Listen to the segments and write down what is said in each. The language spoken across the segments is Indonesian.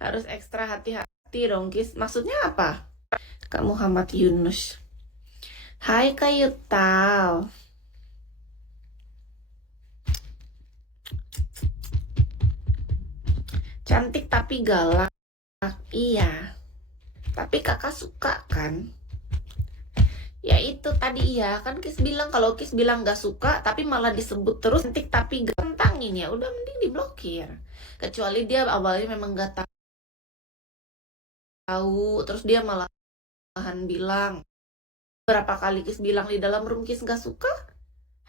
Harus ekstra hati-hati dong, Kis. Maksudnya apa? Kak Muhammad Yunus. Hai Kak Yutal. Cantik tapi galak. Iya. Tapi kakak suka kan? Ya itu tadi iya. Kan Kis bilang kalau Kis bilang gak suka tapi malah disebut terus cantik tapi gantangin ya. Udah mending diblokir. Kecuali dia awalnya memang gak tahu. Terus dia malahan bilang. Berapa kali Kis bilang di dalam room Kis gak suka?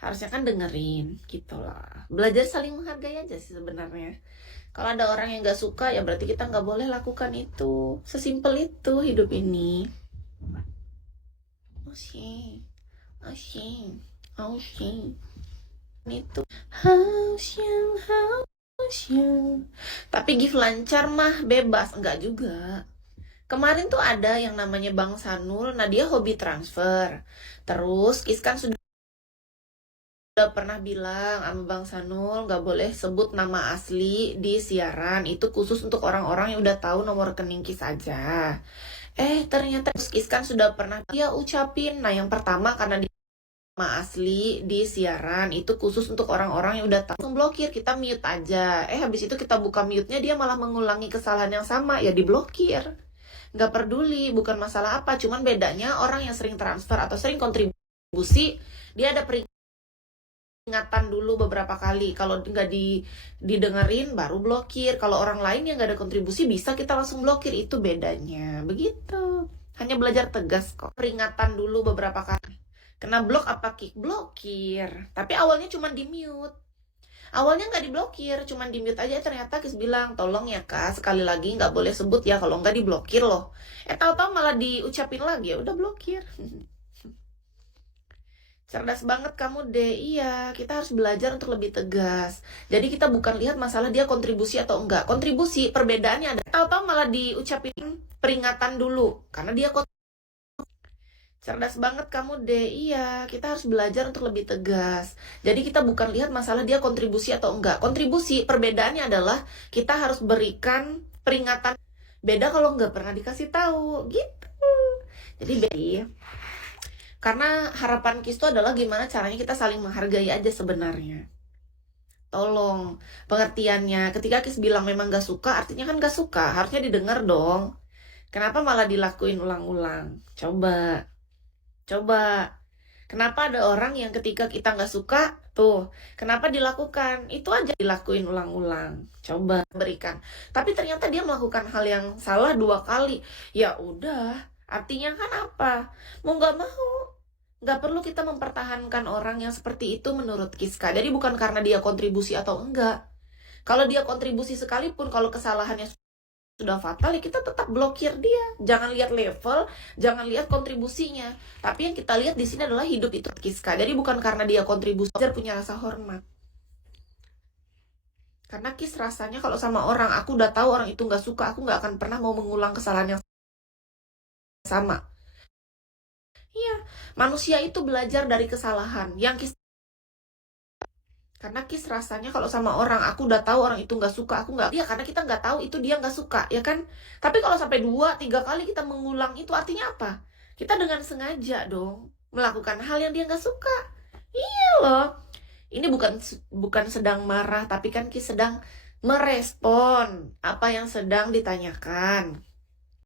Harusnya kan dengerin gitu lah. Belajar saling menghargai aja sih sebenarnya. Kalau ada orang yang gak suka ya berarti kita gak boleh lakukan itu. Sesimpel itu hidup ini. Oshing, oshing, oshing. Itu Hausyang, hausyang. Tapi gift lancar mah bebas. Enggak juga. Kemarin tuh ada yang namanya Bang Sanul. Nah dia hobi transfer. Terus Kis kan sudah pernah bilang sama Bang Sanul nggak boleh sebut nama asli di siaran, itu khusus untuk orang-orang yang udah tahu nomor rekening Kis aja. Ternyata Kis kan sudah pernah dia ucapin, nah yang pertama karena nama asli di siaran itu khusus untuk orang-orang yang udah tahu, langsung blokir, kita mute aja. Habis itu kita buka mute-nya dia malah mengulangi kesalahan yang sama, ya diblokir. Nggak peduli, bukan masalah apa, cuman bedanya orang yang sering transfer atau sering kontribusi dia ada peringatan dulu beberapa kali. Kalau nggak didengerin baru blokir. Kalau orang lain yang nggak ada kontribusi bisa kita langsung blokir. Itu bedanya. Begitu. Hanya belajar tegas kok. Peringatan dulu beberapa kali. Kena blok apa kick? Blokir. Tapi awalnya cuma di mute. Awalnya nggak diblokir, cuma di mute aja. Ternyata Kis bilang, tolong ya Kak, sekali lagi nggak boleh sebut ya, kalau nggak diblokir loh. Tahu-tahu malah diucapin lagi, ya udah blokir. Cerdas banget kamu deh. Iya, kita harus belajar untuk lebih tegas. Jadi kita bukan lihat masalah dia kontribusi atau enggak. Kontribusi, perbedaannya ada. Tahu-tahu malah diucapin peringatan dulu. Karena dia cerdas banget kamu deh. Iya, kita harus belajar untuk lebih tegas. Jadi kita bukan lihat masalah dia kontribusi atau enggak. Kontribusi, perbedaannya adalah kita harus berikan peringatan. Beda kalau nggak pernah dikasih tahu. Gitu. Jadi beda. Karena harapan Kis itu adalah gimana caranya kita saling menghargai aja sebenarnya. Tolong, pengertiannya. Ketika Kis bilang memang gak suka, artinya kan gak suka. Harusnya didengar dong. Kenapa malah dilakuin ulang-ulang? Coba. Coba. Kenapa ada orang yang ketika kita gak suka, tuh, kenapa dilakukan? Itu aja dilakuin ulang-ulang. Coba berikan. Tapi ternyata dia melakukan hal yang salah 2 kali. Ya udah, artinya kan apa? Mau gak mau. Nggak perlu kita mempertahankan orang yang seperti itu menurut Kiska. Jadi bukan karena dia kontribusi atau enggak. Kalau dia kontribusi sekalipun, kalau kesalahannya sudah fatal, ya kita tetap blokir dia. Jangan lihat level, jangan lihat kontribusinya. Tapi yang kita lihat di sini adalah hidup itu Kiska. Jadi bukan karena dia kontribusi, dia punya rasa hormat. Karena Kis rasanya kalau sama orang, aku udah tahu orang itu nggak suka, aku nggak akan pernah mau mengulang kesalahan yang sama. Iya, manusia itu belajar dari kesalahan. Yang Kis karena Kis rasanya kalau sama orang, aku udah tahu orang itu nggak suka, aku nggak. Iya, karena kita nggak tahu itu dia nggak suka, ya kan? Tapi kalau sampai 2-3 kali kita mengulang itu artinya apa? Kita dengan sengaja dong melakukan hal yang dia nggak suka. Iya loh. Ini bukan sedang marah, tapi kan Kis sedang merespon apa yang sedang ditanyakan.